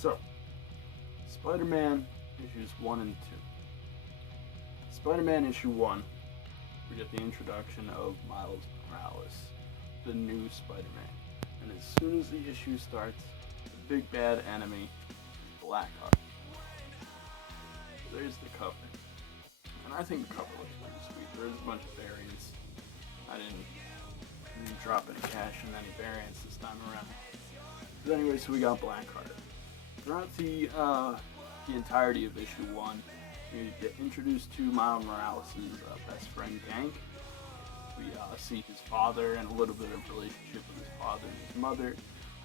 So, Spider-Man issues 1 and 2. Spider-Man issue 1, we get the introduction of Miles Morales, the new Spider-Man. And as soon as the issue starts, the big bad enemy is Blackheart. There's the cover. And I think the cover looks pretty sweet. There's a bunch of variants. I didn't drop any cash in any variants this time around. But anyway, so we got Blackheart. Throughout the entirety of issue 1, we get introduced to Miles Morales' best friend, Gank. We see his father and a little bit of relationship with his father and his mother.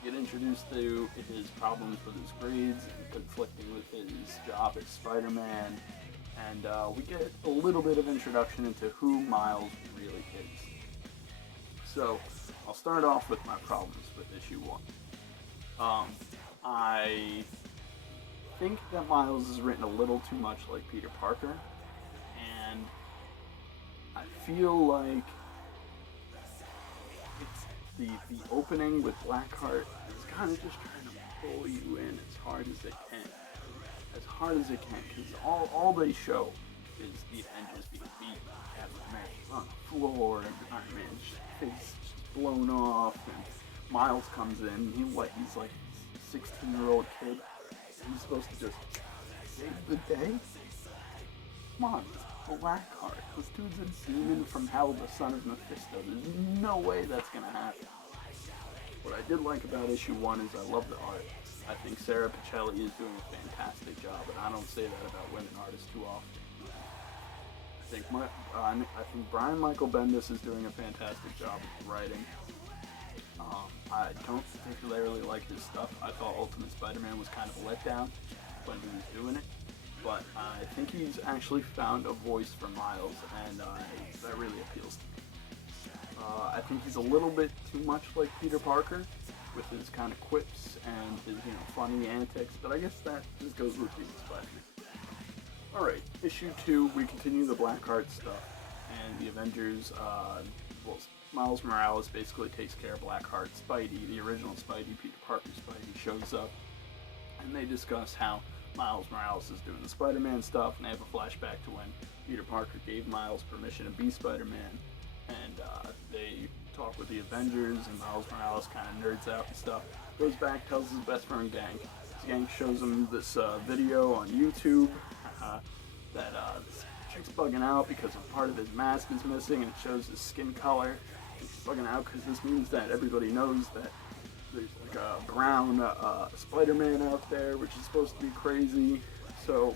We get introduced to his problems with his grades and conflicting with his job as Spider-Man. And we get a little bit of introduction into who Miles really is. So, I'll start off with my problems with issue 1. I think that Miles is written a little too much like Peter Parker, and I feel like it's the opening with Blackheart is kind of just trying to pull you in as hard as it can. As hard as it can, because all they show is the Avengers being beat, Captain America's on the floor, and Iron Man's face blown off, and Miles comes in, he's like a 16-year-old kid, and he's supposed to just save the day? Come on, it's Blackheart. This dude's a demon from hell, the son of Mephisto. There's no way that's gonna happen. What I did like about issue 1 is I love the art. I think Sara Pichelli is doing a fantastic job, and I don't say that about women artists too often. I think Brian Michael Bendis is doing a fantastic job of writing. I don't particularly like his stuff. I thought Ultimate Spider-Man was kind of a letdown when he was doing it, but I think he's actually found a voice for Miles, and that really appeals to me. I think he's a little bit too much like Peter Parker with his kind of quips and his funny antics, but I guess that just goes with being Spider-Man. Alright, issue 2, we continue the Blackheart stuff, and the Avengers, Miles Morales basically takes care of Blackheart. Spidey, the original Spidey, Peter Parker Spidey, shows up, and they discuss how Miles Morales is doing the Spider-Man stuff, and they have a flashback to when Peter Parker gave Miles permission to be Spider-Man, and they talk with the Avengers, and Miles Morales kind of nerds out and stuff. Goes back, tells his best friend Gank. Gank shows him this video on YouTube that this chick's bugging out because a part of his mask is missing, and it shows his skin color. He's bugging out because this means that everybody knows that there's like a brown Spider-Man out there, which is supposed to be crazy. So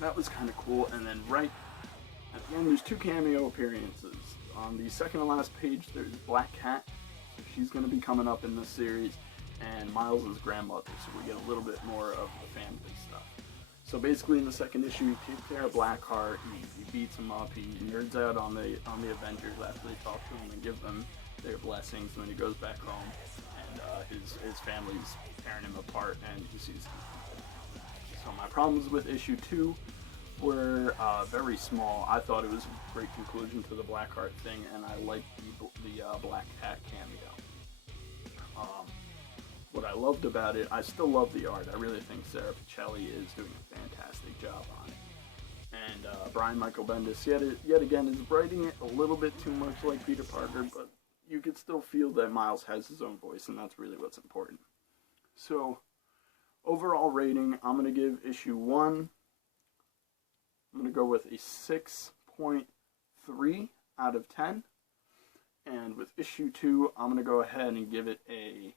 that was kind of cool. And then right at the end, there's 2 cameo appearances. On the second to last page, there's Black Cat. So she's going to be coming up in this series, and Miles' grandmother. So we get a little bit more of the family stuff. So basically, in the second issue, he takes care of Blackheart. He beats him up. He nerds out on the Avengers after they talk to him and give them their blessings. And then he goes back home, and his family's tearing him apart, and he sees them. So my problems with issue 2 were very small. I thought it was a great conclusion to the Blackheart thing, and I liked the Black Cat cameo. What I loved about it, I still love the art. I really think Sara Pichelli is doing a fantastic job on it. And Brian Michael Bendis, yet again, is writing it a little bit too much like Peter Parker, but you could still feel that Miles has his own voice, and that's really what's important. So, overall rating, I'm going to give issue 1, I'm going to go with a 6.3 out of 10. And with issue 2, I'm going to go ahead and give it a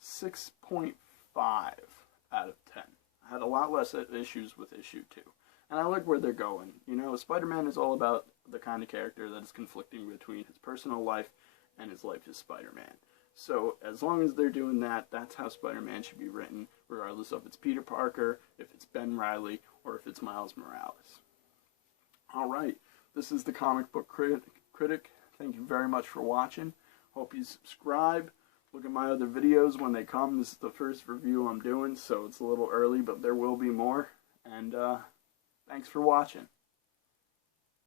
6.5 out of 10. I had a lot less issues with issue 2. And I like where they're going. Spider-Man is all about the kind of character that is conflicting between his personal life and his life as Spider-Man. So as long as they're doing that, that's how Spider-Man should be written, regardless of if it's Peter Parker, if it's Ben Reilly, or if it's Miles Morales. Alright, this is the Comic Book Critic. Thank you very much for watching. Hope you subscribe. Look at my other videos when they come. This is the first review I'm doing, so it's a little early, but there will be more. And thanks for watching.